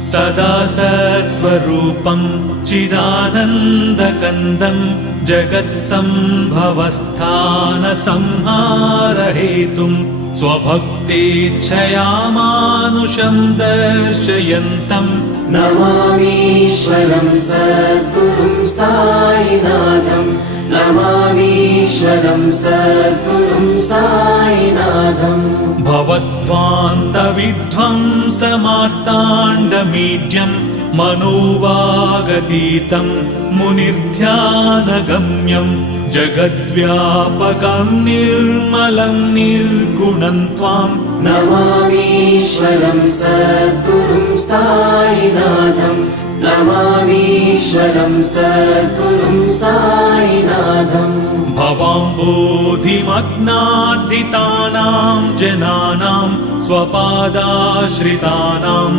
सदा सत्स्वरूपं चिदानन्दकन्दं जगत्सम्भवस्थानसंहारहेतुं स्वभक्तेच्छया मानुषं दर्शयन्तम् नमामीश्वरं सद्गुरुं साईनाथं नमामीश्वरं सद्गुरुं साईनाथम् भवद्ध्वान्तविध्वंसमार्ताण्डमीड्यं मनोवागतीतं मुनिर्ध्यानगम्यं जगद्व्यापकं निर्मलं निर्गुणं त्वां नमामीश्वरं सद्गुरुं साईनाथं नमामीश्वरं सद्गुरुं साईनाथम् भवाम्बोधिमग्नार्दितानां जनानां स्वपादाश्रितानां